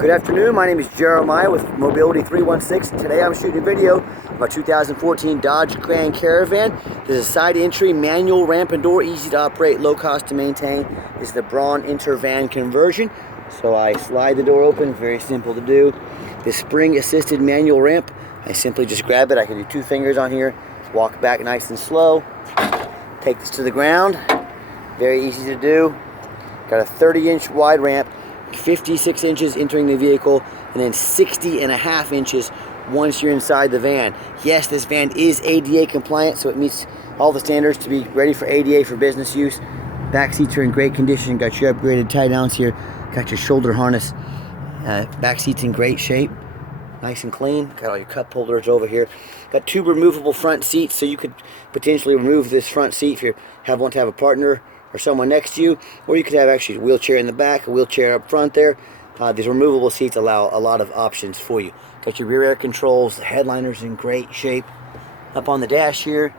Good afternoon, my name is Jeremiah with Mobility 316. Today I'm shooting a video of our 2014 Dodge Grand Caravan. This is a side entry, manual ramp and door, easy to operate, low cost to maintain. This is the Braun Intervan conversion. So I slide the door open, very simple to do. This spring assisted manual ramp, I simply just grab it. I can do 2 fingers on here, walk back nice and slow, take this to the ground, very easy to do. Got a 30-inch wide ramp, 56 inches entering the vehicle, and then 60.5 inches once you're inside the van. Yes, this van is ADA compliant, so it meets all the standards to be ready for ADA for business use. Back seats are in great condition. Got your upgraded tie downs here. Got your shoulder harness. Back seats in great shape, nice and clean. Got all your cup holders over here. Got 2 removable front seats, so you could potentially remove this front seat if you want to have a partner or someone next to you, or you could have actually a wheelchair in the back, a wheelchair up front there. These removable seats allow a lot of options for you. Got your rear air controls, the headliner's in great shape. Up on the dash here,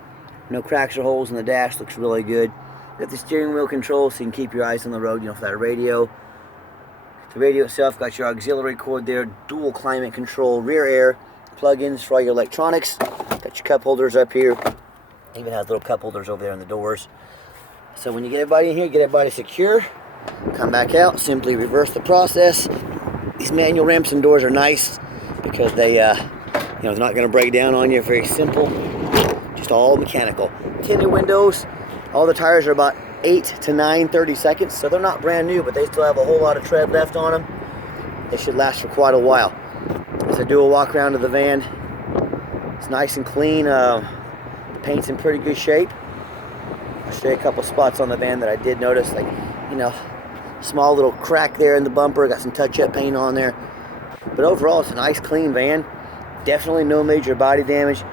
no cracks or holes in the dash, looks really good. Got the steering wheel controls so you can keep your eyes on the road, for that radio. The radio itself, got your auxiliary cord there, dual climate control, rear air, plug-ins for all your electronics. Got your cup holders up here. Even has little cup holders over there in the doors. So when you get everybody in here, get everybody secure, come back out, simply reverse the process. These manual ramps and doors are nice because they, they're not going to break down on you. Very simple, just all mechanical. Tinted windows, all the tires are about 8 to 9 30-seconds, so they're not brand new, but they still have a whole lot of tread left on them. They should last for quite a while. As I do a walk around of the van, it's nice and clean. The paint's in pretty good shape. I'll show you a couple spots on the van that I did notice, like, small little crack there in the bumper, got some touch-up paint on there. But overall, it's a nice, clean van. Definitely no major body damage.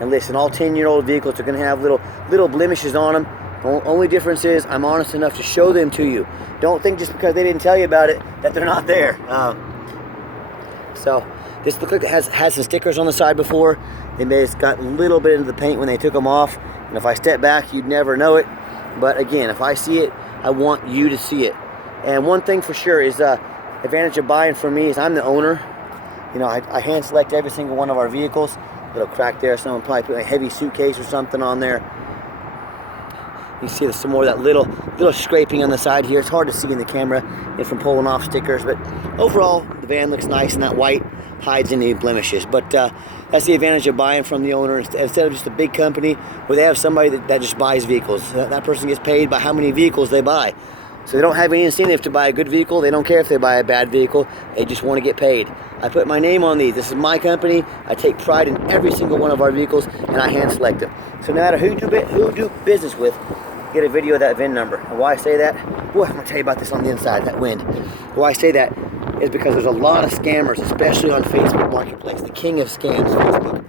And listen, all 10-year-old vehicles are going to have little blemishes on them. The only difference is I'm honest enough to show them to you. Don't think just because they didn't tell you about it that they're not there. So this looks like it has some stickers on the side before. They may have got a little bit into the paint when they took them off. And if I step back, you'd never know it. But again, if I see it, I want you to see it. And one thing for sure is advantage of buying from me is I'm the owner. I hand select every single one of our vehicles. Little crack there. Someone probably put a heavy suitcase or something on there. You see some more of that little scraping on the side here. It's hard to see in the camera from pulling off stickers, but overall the van looks nice, and that white hides any blemishes. But that's the advantage of buying from the owner instead of just a big company where they have somebody that just buys vehicles. That person gets paid by how many vehicles they buy. So they don't have any incentive to buy a good vehicle. They don't care if they buy a bad vehicle. They just want to get paid. I put my name on these. This is my company. I take pride in every single one of our vehicles, and I hand select them. So no matter who you do business with, get a video of that VIN number. And why I say that? Boy, I'm going to tell you about this on the inside, that wind. Why I say that is because there's a lot of scammers, especially on Facebook Marketplace, the king of scams, Facebook.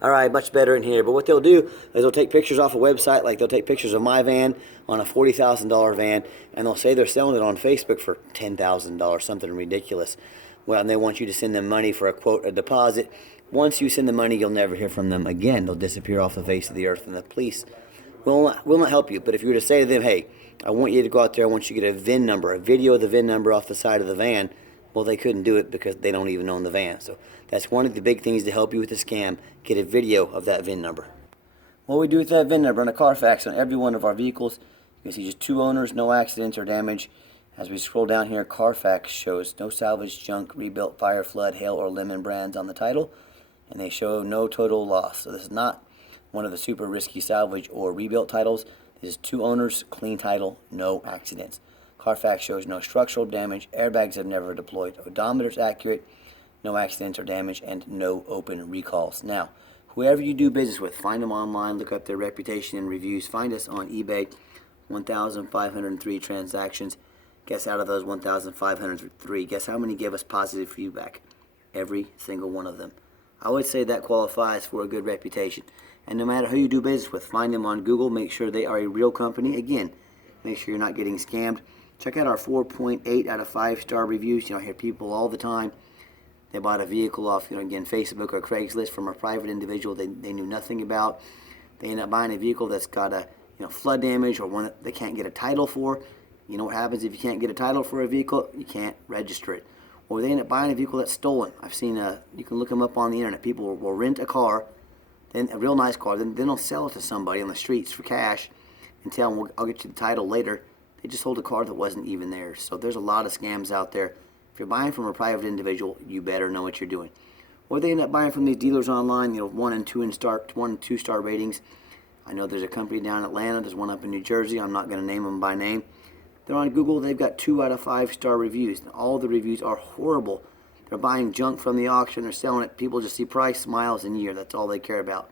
All right, much better in here. But what they'll do is they'll take pictures off a website, like they'll take pictures of my van on a $40,000 van, and they'll say they're selling it on Facebook for $10,000, something ridiculous. Well, and they want you to send them money for a deposit. Once you send the money, you'll never hear from them again. They'll disappear off the face of the earth, and the police will not help you. But if you were to say to them, hey, I want you to go out there, I want you to get a VIN number, a video of the VIN number off the side of the van, well, they couldn't do it because they don't even own the van. So that's one of the big things to help you with the scam. Get a video of that VIN number. What we do with that VIN number on a Carfax on every one of our vehicles, you can see just 2 owners, no accidents or damage. As we scroll down here, Carfax shows no salvage, junk, rebuilt, fire, flood, hail, or lemon brands on the title. And they show no total loss. So this is not one of the super risky salvage or rebuilt titles. This is 2 owners, clean title, no accidents. Carfax shows no structural damage, airbags have never deployed, odometer's accurate, no accidents or damage, and no open recalls. Now, whoever you do business with, find them online, look up their reputation and reviews. Find us on eBay, 1,503 transactions. Guess out of those 1,503, guess how many give us positive feedback? Every single one of them. I would say that qualifies for a good reputation. And no matter who you do business with, find them on Google, make sure they are a real company. Again, make sure you're not getting scammed. Check out our 4.8 out of 5-star reviews. I hear people all the time, they bought a vehicle off, again, Facebook or Craigslist from a private individual they knew nothing about. They end up buying a vehicle that's got a flood damage or one that they can't get a title for. You know what happens if you can't get a title for a vehicle? You can't register it. Or they end up buying a vehicle that's stolen. I've seen, you can look them up on the internet. People will rent a car, then a real nice car, then they'll sell it to somebody on the streets for cash and tell them, well, I'll get you the title later. They just sold a car that wasn't even theirs. So there's a lot of scams out there. If you're buying from a private individual, you better know what you're doing. Or they end up buying from these dealers online, 1 and 2 star ratings. I know there's a company down in Atlanta, there's one up in New Jersey. I'm not going to name them by name. They're on Google, they've got 2 out of 5 star reviews. All the reviews are horrible. They're buying junk from the auction, they're selling it. People just see price, miles, and year. That's all they care about.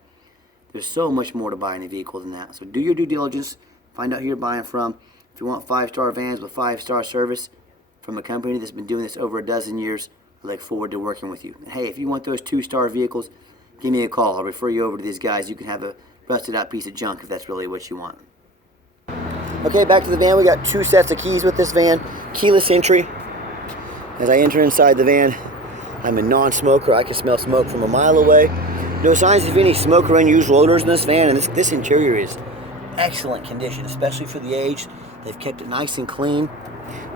There's so much more to buying a vehicle than that. So do your due diligence, find out who you're buying from. If you want 5-star vans with 5-star service from a company that's been doing this over a dozen years, I look forward to working with you. And hey, if you want those 2-star vehicles, give me a call. I'll refer you over to these guys. You can have a rusted out piece of junk if that's really what you want. Okay, back to the van. We got 2 sets of keys with this van. Keyless entry. As I enter inside the van, I'm a non-smoker. I can smell smoke from a mile away. No signs of any smoke or unusual odors in this van, and this interior is excellent condition, especially for the age. They've kept it nice and clean.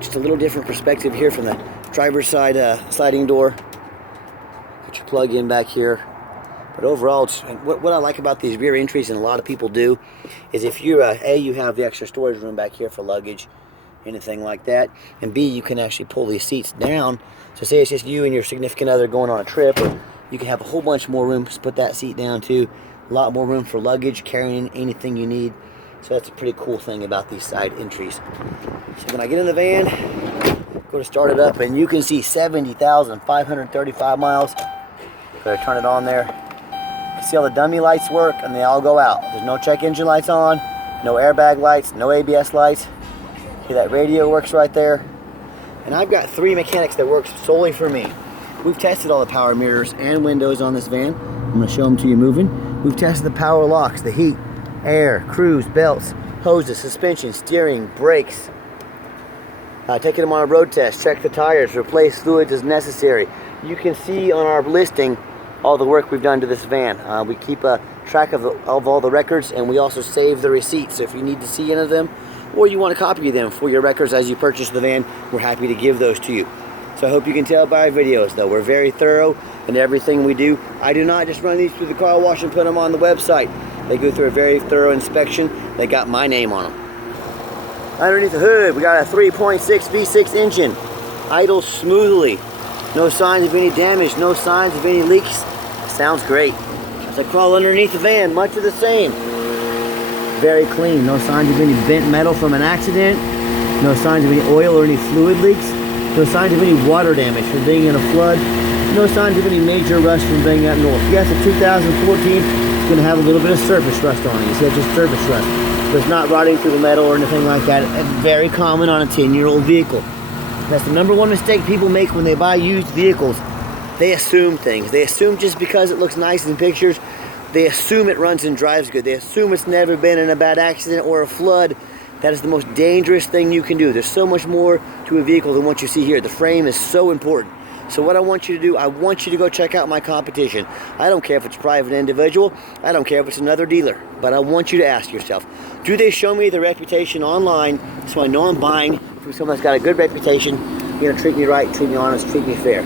Just a little different perspective here from the driver's side sliding door. Put your plug in back here. But overall, what I like about these rear entries, and a lot of people do, is if you're you have the extra storage room back here for luggage, anything like that, and B, you can actually pull these seats down. So say it's just you and your significant other going on a trip, or you can have a whole bunch more room to put that seat down too. A lot more room for luggage, carrying anything you need. So that's a pretty cool thing about these side entries. So when I get in the van, go to start it up, and you can see 70,535 miles. Go to turn it on there. See all the dummy lights work, and they all go out. There's no check engine lights on, no airbag lights, no ABS lights. See, that radio works right there. And I've got 3 mechanics that work solely for me. We've tested all the power mirrors and windows on this van. I'm going to show them to you moving. We've tested the power locks, the heat, air, cruise, belts, hoses, suspension, steering, brakes. Taking them on a road test, check the tires, replace fluids as necessary. You can see on our listing all the work we've done to this van. We keep a track of all the records, and we also save the receipts. So if you need to see any of them, or you want a copy of them for your records as you purchase the van, we're happy to give those to you. So I hope you can tell by our videos, though, we're very thorough in everything we do. I do not just run these through the car wash and put them on the website. They go through a very thorough inspection. They got my name on them. Underneath the hood, we got a 3.6 V6 engine. Idles smoothly. No signs of any damage, no signs of any leaks. Sounds great. As I crawl underneath the van, much of the same. Very clean. No signs of any bent metal from an accident. No signs of any oil or any fluid leaks. No signs of any water damage from being in a flood. No signs of any major rust from being up north. Yes, a 2014, it's going to have a little bit of surface rust on it. You see, it's just surface rust. But it's not rotting through the metal or anything like that. It's very common on a 10-year-old vehicle. That's the #1 mistake people make when they buy used vehicles. They assume things. They assume just because it looks nice in pictures, they assume it runs and drives good. They assume it's never been in a bad accident or a flood. That is the most dangerous thing you can do. There's so much more to a vehicle than what you see here. The frame is so important. So what I want you to do, I want you to go check out my competition. I don't care if it's a private individual. I don't care if it's another dealer. But I want you to ask yourself, do they show me the reputation online so I know I'm buying from someone that's got a good reputation, you're going to treat me right, treat me honest, treat me fair?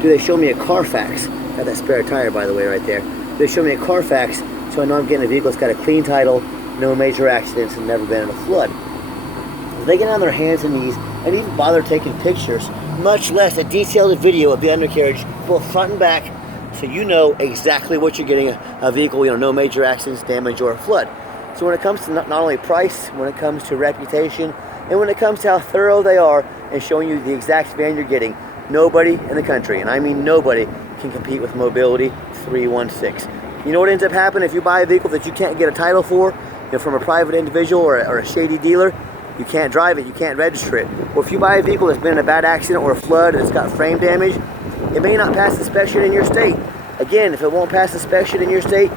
Do they show me a Carfax? Got that spare tire, by the way, right there. Do they show me a Carfax so I know I'm getting a vehicle that's got a clean title, no major accidents, and never been in a flood? If they get on their hands and knees and even bother taking pictures, much less a detailed video of the undercarriage, both front and back, so you know exactly what you're getting, a vehicle, no major accidents, damage, or a flood. So when it comes to not only price, when it comes to reputation, and when it comes to how thorough they are in showing you the exact van you're getting, nobody in the country, and I mean nobody, can compete with Mobility 316. You know what ends up happening if you buy a vehicle that you can't get a title for, from a private individual or a shady dealer? You can't drive it, you can't register it. Or if you buy a vehicle that's been in a bad accident or a flood and it's got frame damage, it may not pass inspection in your state. Again, if it won't pass inspection in your state,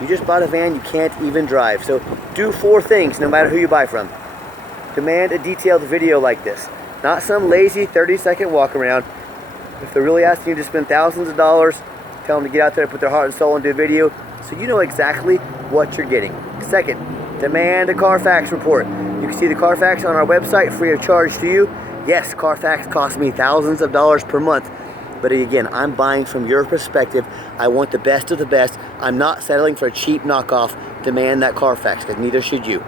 you just bought a van you can't even drive. So do 4 things no matter who you buy from. Demand a detailed video like this. Not some lazy 30-second walk around. If they're really asking you to spend thousands of dollars, tell them to get out there and put their heart and soul into a video so you know exactly what you're getting. Second, Demand a Carfax report. You can see the Carfax on our website, free of charge to you. Yes, Carfax costs me thousands of dollars per month. But again, I'm buying from your perspective. I want the best of the best. I'm not settling for a cheap knockoff. Demand that Carfax, because neither should you.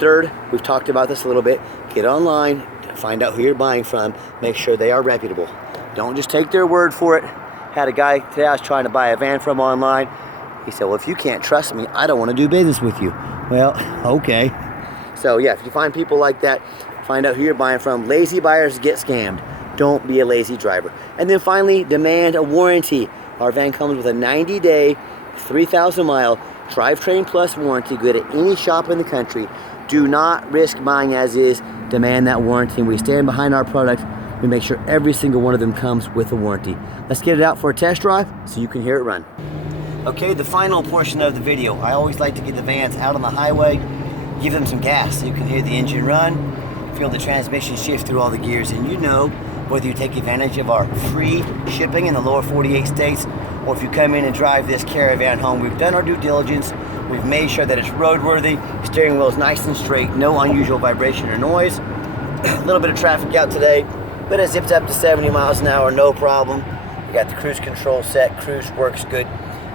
Third, we've talked about this a little bit. Get online, find out who you're buying from. Make sure they are reputable. Don't just take their word for it. Had a guy today I was trying to buy a van from online. He said, well, if you can't trust me, I don't want to do business with you. Well, okay. So yeah, if you find people like that, find out who you're buying from. Lazy buyers get scammed. Don't be a lazy driver. And then finally, demand a warranty. Our van comes with a 90-day, 3,000-mile drivetrain plus warranty, good at any shop in the country. Do not risk buying as is. Demand that warranty. We stand behind our product. We make sure every single one of them comes with a warranty. Let's get it out for a test drive so you can hear it run. Okay, the final portion of the video. I always like to get the vans out on the highway, give them some gas so you can hear the engine run, feel the transmission shift through all the gears, and you know, whether you take advantage of our free shipping in the lower 48 states, or if you come in and drive this Caravan home, we've done our due diligence. We've made sure that it's roadworthy, steering wheel's nice and straight, no unusual vibration or noise. A little bit of traffic out today, but it zips up to 70 miles an hour, no problem. We got the cruise control set, cruise works good.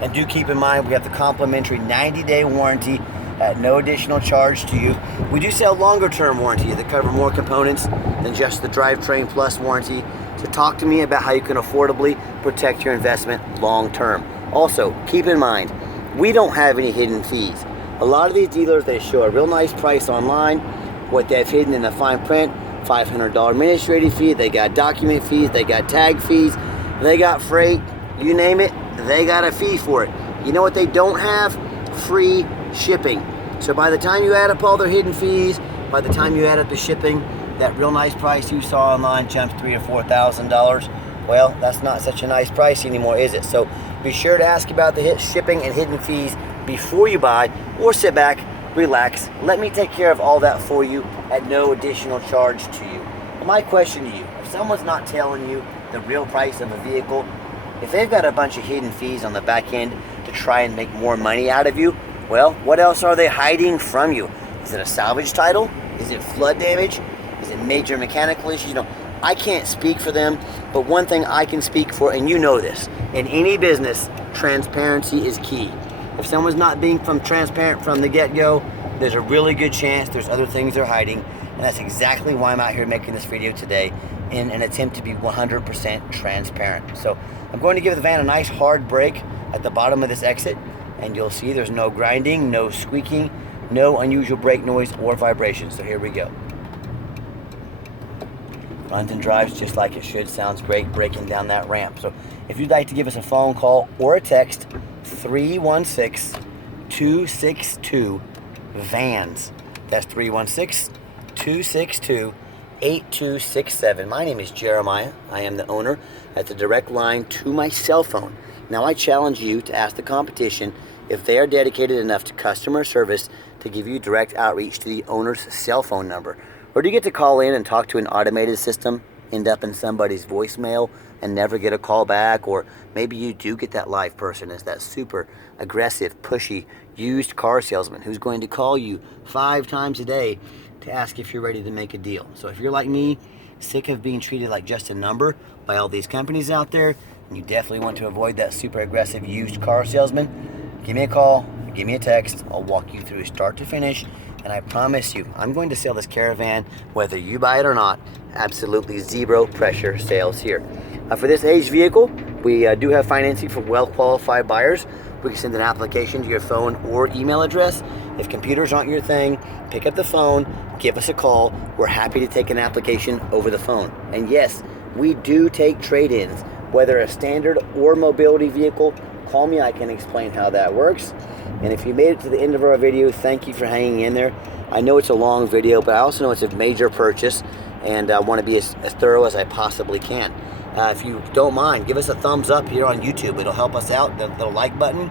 And do keep in mind, we have the complimentary 90-day warranty at no additional charge to you. We do sell longer-term warranty that cover more components than just the drivetrain plus warranty. So talk to me about how you can affordably protect your investment long-term. Also, keep in mind, we don't have any hidden fees. A lot of these dealers, they show a real nice price online. What they've hidden in the fine print, $500 administrative fee, they got document fees, they got tag fees, they got freight, you name it, they got a fee for it. You know what they don't have? Free shipping. So by the time you add up all their hidden fees, by the time you add up the shipping, that real nice price you saw online jumps $3,000 or $4,000. Well, that's not such a nice price anymore, is it? So be sure to ask about the shipping and hidden fees before you buy, or sit back, relax, let me take care of all that for you at no additional charge to you. Well, my question to you, if someone's not telling you the real price of a vehicle, if they've got a bunch of hidden fees on the back end to try and make more money out of you, well, what else are they hiding from you? Is it a salvage title? Is it flood damage? Is it major mechanical issues? You know, I can't speak for them, but one thing I can speak for, and you know this, in any business, transparency is key. If someone's not being transparent from the get-go, there's a really good chance there's other things they're hiding, and that's exactly why I'm out here making this video today in an attempt to be 100% transparent. So I'm going to give the van a nice hard brake at the bottom of this exit, and you'll see there's no grinding, no squeaking, no unusual brake noise or vibration. So here we go. Runs and drives just like it should. Sounds great braking down that ramp. So if you'd like to give us a phone call or a text, 316-262-VANS. That's 316-262-8267. My name is Jeremiah. I am the owner. That's a direct line to my cell phone. Now I challenge you to ask the competition if they are dedicated enough to customer service to give you direct outreach to the owner's cell phone number. Or do you get to call in and talk to an automated system, end up in somebody's voicemail and never get a call back? Or maybe you do get that live person as that super aggressive, pushy, used car salesman who's going to call you 5 times a day to ask if you're ready to make a deal. So if you're like me, sick of being treated like just a number by all these companies out there, and you definitely want to avoid that super aggressive used car salesman, give me a call, give me a text. I'll walk you through start to finish, and I promise you, I'm going to sell this Caravan whether you buy it or not. Absolutely zero pressure sales here. For this age vehicle, we do have financing for well-qualified buyers. We can send an application to your phone or email address. If computers aren't your thing, pick up the phone, give us a call. We're happy to take an application over the phone. And yes, we do take trade-ins, whether a standard or mobility vehicle. Call me, I can explain how that works. And if you made it to the end of our video, thank you for hanging in there. I know it's a long video, but I also know it's a major purchase, and I want to be as thorough as I possibly can. If you don't mind, give us a thumbs up here on YouTube. It'll help us out. The little like button.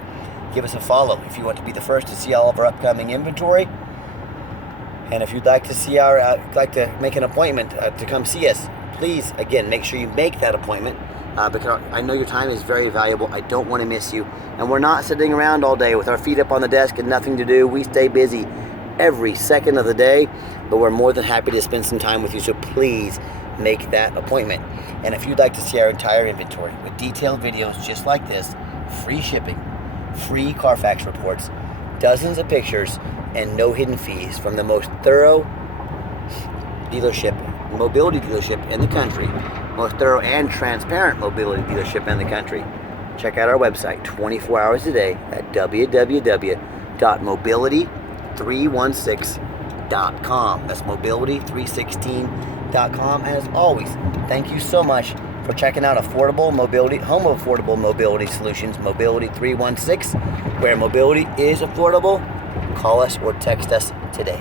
Give us a follow if you want to be the first to see all of our upcoming inventory. And if you'd like to see like to make an appointment to come see us, please, again, make sure you make that appointment. Because I know your time is very valuable. I don't want to miss you. And we're not sitting around all day with our feet up on the desk and nothing to do. We stay busy. every second of the day, but we're more than happy to spend some time with you, so please make that appointment. And if you'd like to see our entire inventory with detailed videos just like this, free shipping, free Carfax reports, dozens of pictures, and no hidden fees from the most thorough mobility dealership in the country, most thorough and transparent mobility dealership in the country, check out our website 24 hours a day at www.mobility316.com. That's mobility316.com. And as always, thank you so much for checking out affordable mobility, home of affordable mobility solutions, Mobility 316, where mobility is affordable. Call us or text us today.